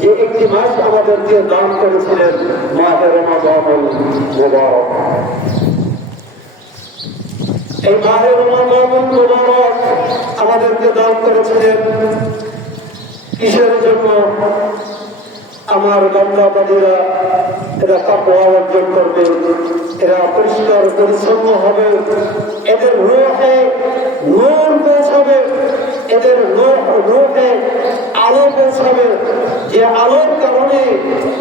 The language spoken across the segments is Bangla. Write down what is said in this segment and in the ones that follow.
যে একটি মাস আমাদেরকে দান করেছিলেন মাহে রমাদানুল মুবারক। এই মাহে রমাদানুল মুবারক আমাদেরকে দান করেছিলেন কিসের জন্য? আমার বান্দাবাদীরা এরা তাকওয়া অর্জন করবে, এরা পরিষ্কার পরিচ্ছন্ন হবে, এদের রূহে নূর পৌঁছাবে, এদের রূহে আলো পৌঁছাবে, যে আলোর কারণে,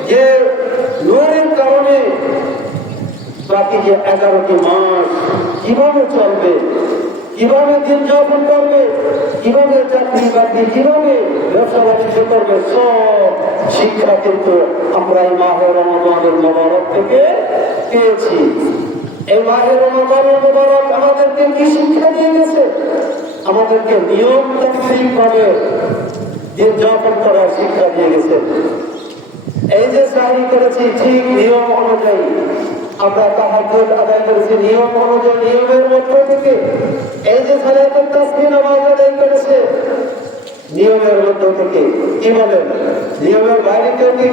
যে নূরের কারণে বাকি যে 11টি মাস কিভাবে চলবে, কিভাবে দিন যাপন করবে, কিভাবে চাকরি বাকরি, কিভাবে ব্যবসা বাণিজ্য করবে, সব শিক্ষা কিন্তু আমরা এই মাহে রমাদানুল মুবারক থেকে পেয়েছি। এই মাহে রমাদানুল মুবারক আমাদেরকে কি শিক্ষা দিয়ে গেছে? আমাদেরকে নিয়ম তাফসীল ভাবে দিন যাপন করার শিক্ষা দিয়ে গেছে। এই যে সাহরি করেছি ঠিক নিয়ম অনুযায়ী, আমরা তাহাজ্জুদ আদায় করেছি নিয়ম অনুযায়ী, নিয়মের মধ্য থেকে। এই যে সালাতুত তাসবিহ নামাজ আদায় করেছে নিয়মের মধ্য থেকে। কি বলেন? নিয়মের বাইরে কেউ কি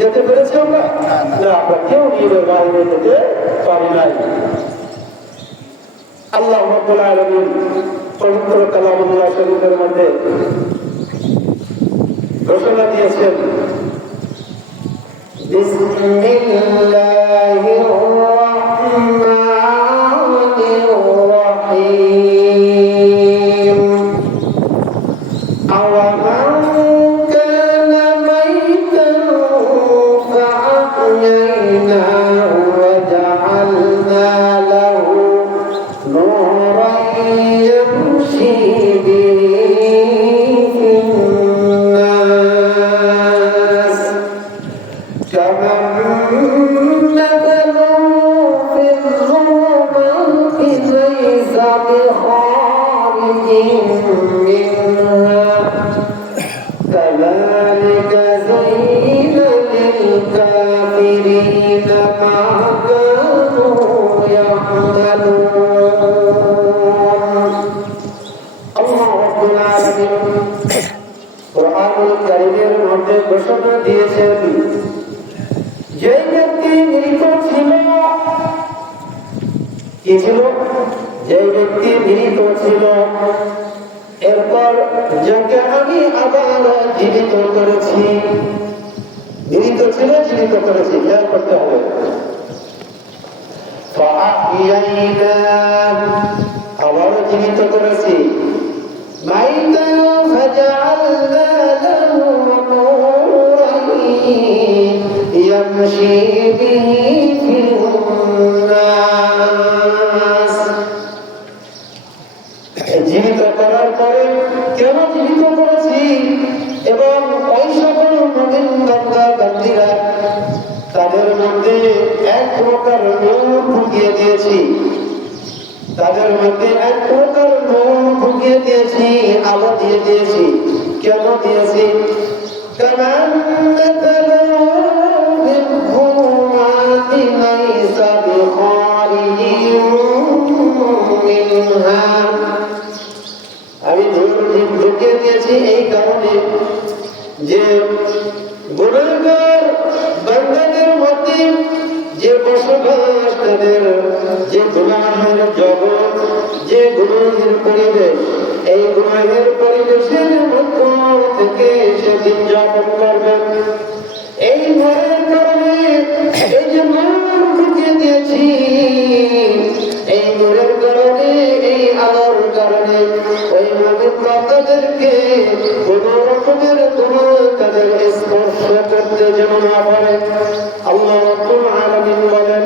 যেতে পেরেছি আমরা? না, আমরা কেউ নিয়মের বাইরে যেতে পারি নাই। আল্লাহ রাব্বুল আলামিন পবিত্র কালামুল্লাহ শরীফের মধ্যে ঘোষণা দিয়েছেন, বিসমিল্লাহির রাহমানির রাহিম। আওয়ামান কানা মাইতান ফাআহইয়ানাহু ওয়া জাআলনা লাহু নূরান ইয়ামশি বিহি ফিন-নাস কামান মাথালু ফিল-যুলুমাতি লাইসা বিখারিজিন মিনহা কাযালিকা যায়্যানা লিল-কাফিরিনা মা কানু ইয়া'মালুন। আল্লাহ রাব্বুল আলামিন কুরআনুল কারীমের মধ্যে ঘোষণা দিয়েছেন, যে ব্যক্তি মৃত ছিল, কি ছিল? যে ব্যক্তি মৃত ছিল, এরপর যাকে আমি আবার জীবিত করেছি। মৃত ছিল, জীবিত করেছি, খেয়াল করতে হবে। আবারও জীবিত করেছি। মাইতান ফাজআলনা লাহু নূরান ইয়ামশি বিহি ফিন-নাস। জীবিত করার পরে কেন জীবিত করেছি? এবং ওই সকল মুমিন বান্দা বান্দীরা তাদের মধ্যে এক প্রকার নূর ঢুকিয়ে দিয়েছি, তাদের মধ্যে এক প্রকার নূর ঢুকিয়ে দিয়েছি, আলো দিয়ে দিয়েছি। কেন দিয়েছি? কামান মাথালু ফিল-যুলুমাতি লাইসা বিখারিজিন মিনহা। আমি নূর ঢুকিয়ে দিয়েছি এই কারণে যে গুনাহগার বান্দাদের মধ্যে যে বসবাস, তাদের যে গুনাহের জগৎ, যে গুনাহের পরিবেশ, এই গুনাহের পরিবেশের মধ্য থেকে সে দিন যাপন করবে। এই নূরের কারণে, এই যে নূর ঢুকিয়ে দিয়েছি, এই নূরের কারণে, এই আলোর কারণে ওই মুমিন বান্দাদেরকে কোনো রকমের গুনাহ তাদের স্পর্শ করতে যেন না পারে। আল্লাহ রাব্বুল আলামিন বলেন,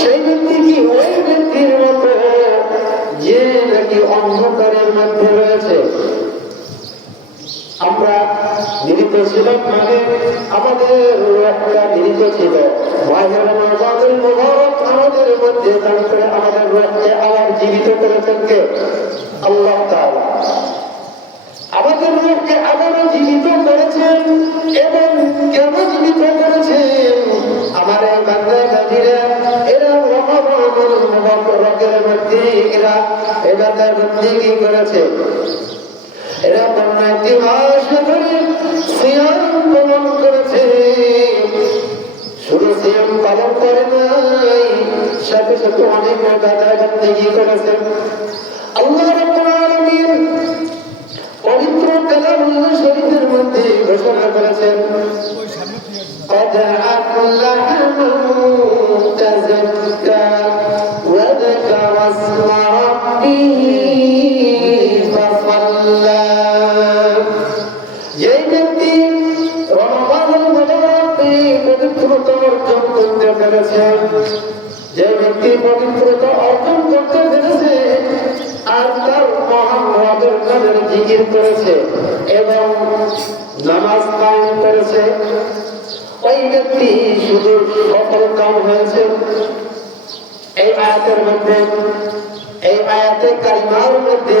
সেই ব্যক্তি কি ওই ব্যক্তির মতো যে নাকি অন্ধকারের মধ্যে রয়েছে। আমরা জীবিত ছিলাম মানে আমাদের রূহটা জীবিত ছিল। মাহে রমাদানুল মুবারক আমাদের মধ্যে দান করে আমাদের রূহকে আবার জীবিত করেছেন কে? আল্লাহ তাআলা। আমাদের রূহকে আবারও জীবিত করেছেন। এবং কেন জীবিত করেছেন? আমার এই বান্দা বান্দীরা এরা রমাদানুল মুবারকের মধ্যে এরা ইবাদত বন্দেগী করেছে। এরা 15টি মাস ধরে সিয়াম পালন করে নাই, সাথে সাথে অনেক বান্দাগি করেছে। আল্লাহ রাব্বুল আলামিন পবিত্র কালামুল্লাহ শরীফের মধ্যে ঘোষণা করেছেন, قد أفلح من تزكى وذكر اسم ربه فصلى। যে ব্যক্তি রমজানুল মুবারকে পবিত্রতা অর্জন করতে পেরেছে, যে ব্যক্তি পবিত্রতা অর্জন করতে পেরেছে আর তার মহান রবের নামের জিকির করেছে এবং নামাজ কায়েম করেছে, ওই ব্যক্তি শুধু সফল কাম হয়েছে। এই আয়াতের মধ্যে, এই আয়াতে কারিমার মধ্যে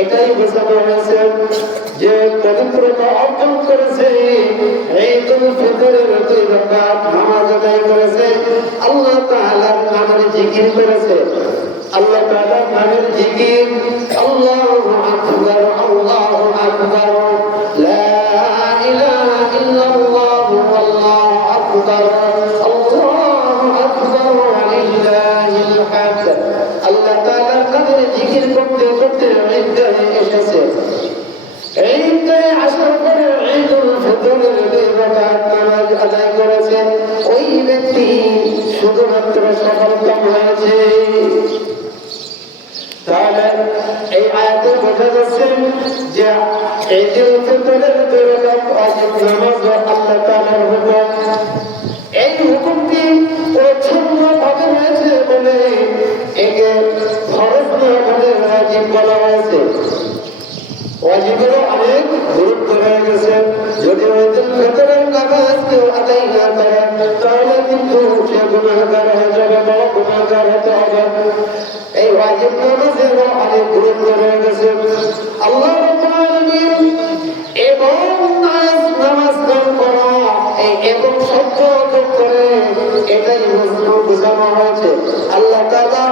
এটাই বোঝানো হয়েছে যে পবিত্রতা অর্জন করেছে, ঈদুল ফিতরের 2 রাকাত নামাজ আদায় করেছে, আল্লাহ তাআলার নামের জিকির করেছে। আল্লাহ তাআলার নামের জিকির আল্লাহু আকবার, আল্লাহু আকবার, লা ইলাহা ইল্লাল্লাহ, আল্লাহু আকবার, আল্লাহু আকবার ওয়া লিল্লাহিল হামদ। আল্লাহ তাআলার নামের জিকির করতে করতে ঈদগাহে এসেছে। ঈদগাহে আসার পরে ঈদুল ফিতরের 2 রাকাত নামাজ আদায় করেছে, ওই ব্যক্তি শুধুমাত্র সফলকাম হয়েছে। তাহলে এই আয়াতে বোঝা যাচ্ছে যে ঈদুল ফিতরের 2 রাকাত ওয়াজিব নামাজ আল্লাহ তাআলার হুকুম। এই হুকুমটি পরিচ্ছন্নভাবে রয়েছে বলে একে ফরজ না বলে ওয়াজিব বলা হয়েছে। ওয়াজিবেরও অনেক গুরুত্ব রয়ে গেছে। যদি ঈদুল ফিতরের নামাজ কেউ আদায় না করে তাহলে কিন্তু সে গুনাহগার হয়ে যাবে, বড় গুনাহগার হতে হবে। এই ওয়াজিব নামাজের অনেক গুরুত্ব রয়ে গেছে। আল্লাহ রাব্বুল আলামিন এবং নামাজ কায়েম করা, এই এবং শব্দ যোগ করে এটাই বোঝানো হয়েছে। আল্লাহ তাআলা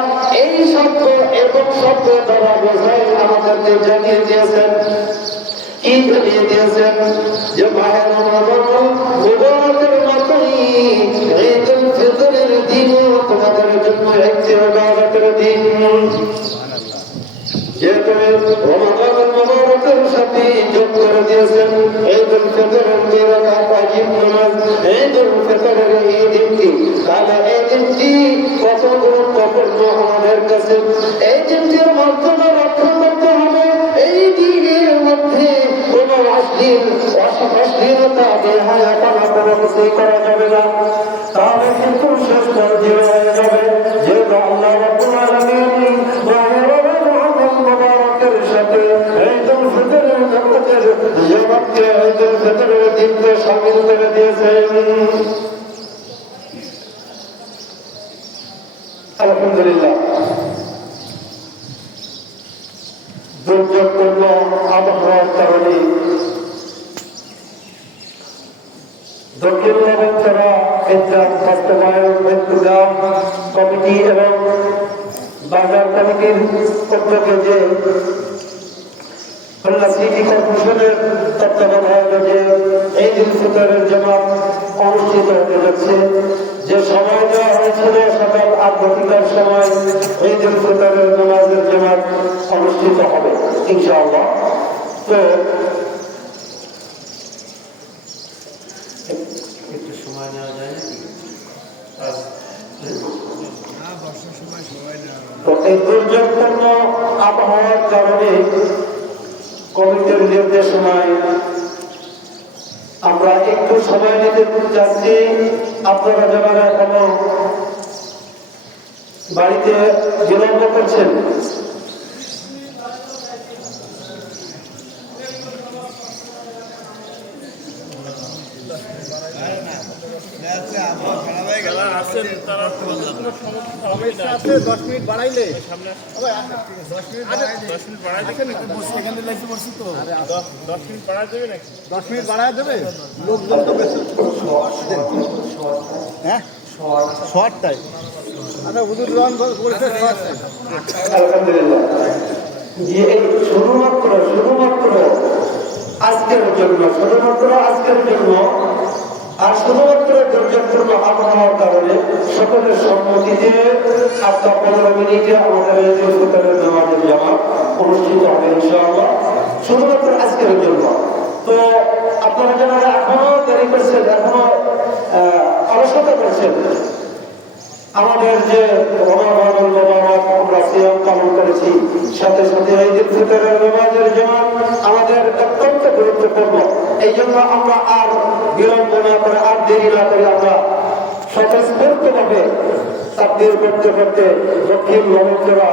এই শব্দ এবং শব্দ দ্বারা বোঝাই আমাদেরকে জানিয়ে দিয়েছেন। কি জানিয়ে দিয়েছেন? যে মাহে রমজান মুবারকের মতোই ঈদুল ফিতরের দিনও তোমাদের জন্য একটি ইবাদতের দিন। যেহেতু রমজানুল মুবারকের সাথে যোগ করে দিয়েছেন ঈদুল ফিতরের 2 রাকাত ওয়াজিব নামাজ, ঈদুল ফিতরের এই দিনটি, তাহলে এই দিনটি কত গুরুত্বপূর্ণ আমাদের কাছে। এই দিনটির মাধ্যমে রক্ষা করতে হবে। এই দিনের মধ্যে কোনো অশ্লীলতা, বেহায়াপনা কোনো কিছুই করা যাবে না, তাহলে কিন্তু শেষ পর্যায়ে হয়ে যাবে। যেহেতু আল্লাহ রাব্বুল আলামিন মুবারকের সাথে ঈদুল ফিতরের নামাজের জামাতকে ঈদুল ফিতরের দিনকে শামিল করে দিয়েছেন। আলহামদুলিল্লাহ। দুর্যোগপূর্ণ আবহাওয়ার কারণে দক্ষিণ লবণছড়া ইসলাম বাস্তবায়ন ইন্তজাম কমিটি এবং বাজার কমিটির উদ্যোগে যে খুলনা সিটি কর্পোরেশনের তত্ত্বাবধানে যে ঈদুল ফিতরের জামাত অনুষ্ঠিত হতে যাচ্ছে, যে সময় দেওয়া হয়েছিল সকাল 8টার সময় ঈদুল ফিতরের নামাজের জামাত অনুষ্ঠিত হবে ইনশাআল্লাহ। তো একটু সময় নেওয়া যায় নাকি? তো এই দুর্যোগপূর্ণ আবহাওয়ার কারণে কমিটির নির্দেশনায় আমরা একটু সময় নিতে যাচ্ছি। আপনারা যারা এখনো বাড়িতে বিলম্ব করছেন, আছে 10 মিনিট বাড়াইলে সামনে 10 মিনিট এখানে লাইসে পড়ছি তো 10 মিনিট বাড়ায় দেবে নাকি? 10 মিনিট বাড়ায় দেবে। লোকজন তো বেশি। হ্যাঁ শর্টটাই। আচ্ছা হুজুর রন বলছে শর্টটাই। আলহামদুলিল্লাহ। যে শুধুমাত্র আজকের জন্য আর শুধুমাত্র দুর্যোগপূর্ণ আবহাওয়ার কারণে সকলের সম্মতিতে 15 মিনিটে আমাদের ঈদুল ফিতরের নামাজের জামাত অনুষ্ঠিত হবে ইনশাআল্লাহ, শুধুমাত্র আজকের জন্য। তো আপনারা যারা এখনো দেরি করছেন, এখনো অলসতা করছেন, আমাদের যে রমাদানুল মুবারক আমরা সিয়াম পালন করেছি, সাথে সাথে ঈদুল ফিতরের নামাজের জামাত আমাদের অত্যন্ত গুরুত্বপূর্ণ। এই জন্য আমরা আর বিলম্ব না করে, আর দেরি না করে আমরা স্বতঃস্ফূর্তভাবে তাকবীর করতে করতে দক্ষিণ মোহাম্মদপুরা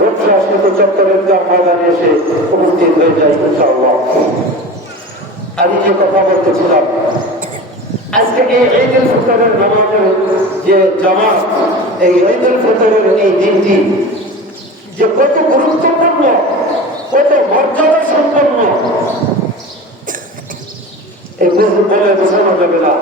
রূপসা সেতু চত্বরের ময়দানে এসে উপস্থিত হয়ে যায় ইনশাআল্লাহ। আমি যে কথা বলতেছিলাম, আজকে এই ঈদুল ফিতরের নামাজের যে জামাত, এই ঈদুল ফিতরের এই দিনটি যে কত গুরুত্বপূর্ণ, কত মর্যাদা সম্পন্ন, এই বলে বোঝানো যাবে না।